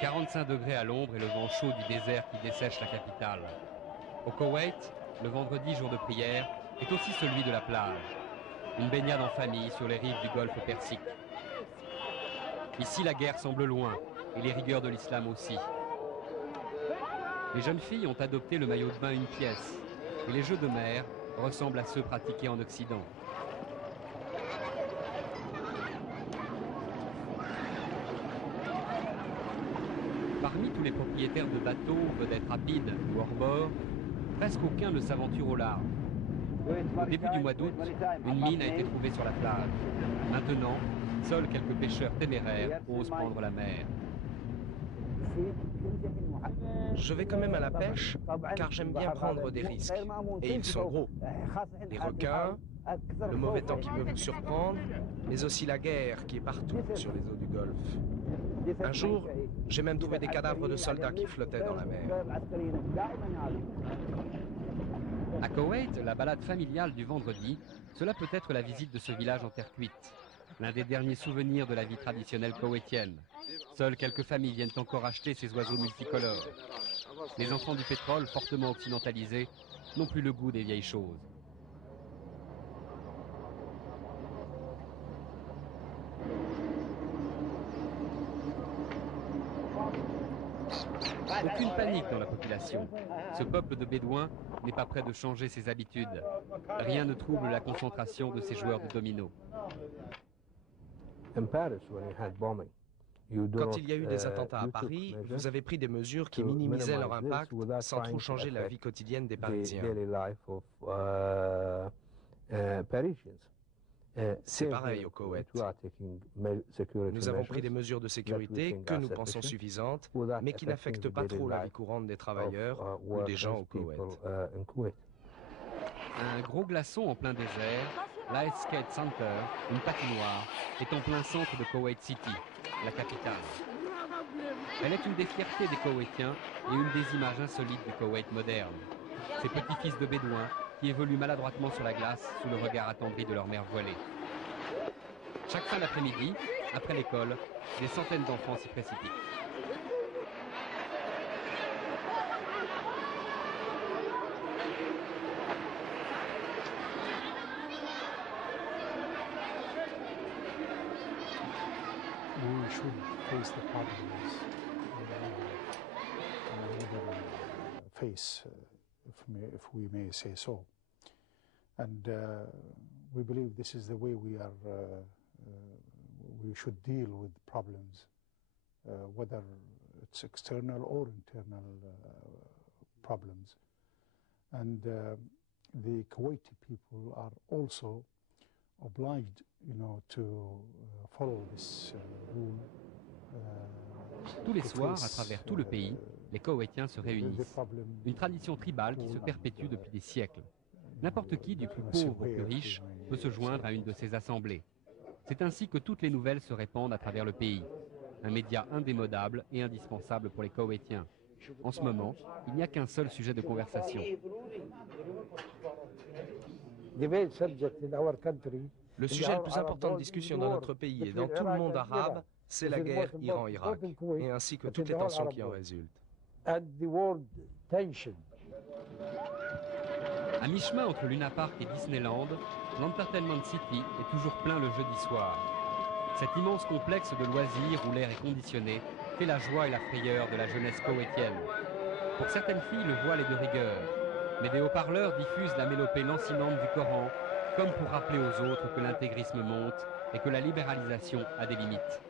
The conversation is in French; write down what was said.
45 degrés à l'ombre et le vent chaud du désert qui dessèche la capitale. Au Koweït, le vendredi, jour de prière, est aussi celui de la plage. Une baignade en famille sur les rives du golfe Persique. Ici, la guerre semble loin, et les rigueurs de l'islam aussi. Les jeunes filles ont adopté le maillot de bain une pièce, et les jeux de mer ressemblent à ceux pratiqués en Occident. Parmi tous les propriétaires de bateaux, vedettes rapides ou hors bord, presque aucun ne s'aventure au large. Au début du mois d'août, une mine a été trouvée sur la plage. Maintenant, seuls quelques pêcheurs téméraires osent prendre la mer. Je vais quand même à la pêche, car j'aime bien prendre des risques. Et ils sont gros. Les requins, le mauvais temps qui peut vous surprendre, mais aussi la guerre qui est partout sur les eaux du Golfe. Un jour, j'ai même trouvé des cadavres de soldats qui flottaient dans la mer. À Koweït, la balade familiale du vendredi, cela peut être la visite de ce village en terre cuite. L'un des derniers souvenirs de la vie traditionnelle koweïtienne. Seules quelques familles viennent encore acheter ces oiseaux multicolores. Les enfants du pétrole, fortement occidentalisés, n'ont plus le goût des vieilles choses. Aucune panique dans la population. Ce peuple de Bédouins n'est pas prêt de changer ses habitudes. Rien ne trouble la concentration de ces joueurs de domino. Quand il y a eu des attentats à Paris, vous avez pris des mesures qui minimisaient leur impact sans trop changer la vie quotidienne des Parisiens. C'est pareil au Koweït. Nous avons pris des mesures de sécurité que nous pensons suffisantes, mais qui n'affectent pas trop la vie courante des travailleurs ou des gens au Koweït. Un gros glaçon en plein désert, l'Ice Skate Center, une patinoire, est en plein centre de Koweït City, la capitale. Elle est une des fiertés des Koweïtiens et une des images insolites du Koweït moderne. Ces petits-fils de Bédouins qui évoluent maladroitement sur la glace sous le regard attendri de leur mère voilée. Chaque fin d'après-midi, après l'école, des centaines d'enfants s'y précipitent. We should face the problems face, if we may say so. And we believe this is the way we should deal with problems, whether it's external or internal problems. And the Kuwaiti people are also obliged, to follow this rule. Tous les soirs, à travers tout le pays, les Koweïtiens se réunissent. Une tradition tribale qui se perpétue depuis des siècles. N'importe qui, du plus pauvre au plus riche, peut se joindre à une de ces assemblées. C'est ainsi que toutes les nouvelles se répandent à travers le pays. Un média indémodable et indispensable pour les Koweïtiens. En ce moment, il n'y a qu'un seul sujet de conversation. Le sujet le plus important de discussion dans notre pays et dans tout le monde arabe, c'est la guerre Iran-Irak, et ainsi que toutes les tensions qui en résultent. À mi-chemin entre Luna Park et Disneyland, l'Entertainment City est toujours plein le jeudi soir. Cet immense complexe de loisirs où l'air est conditionné fait la joie et la frayeur de la jeunesse koweïtienne. Pour certaines filles, le voile est de rigueur, mais des haut-parleurs diffusent la mélopée lancinante du Coran, comme pour rappeler aux autres que l'intégrisme monte et que la libéralisation a des limites.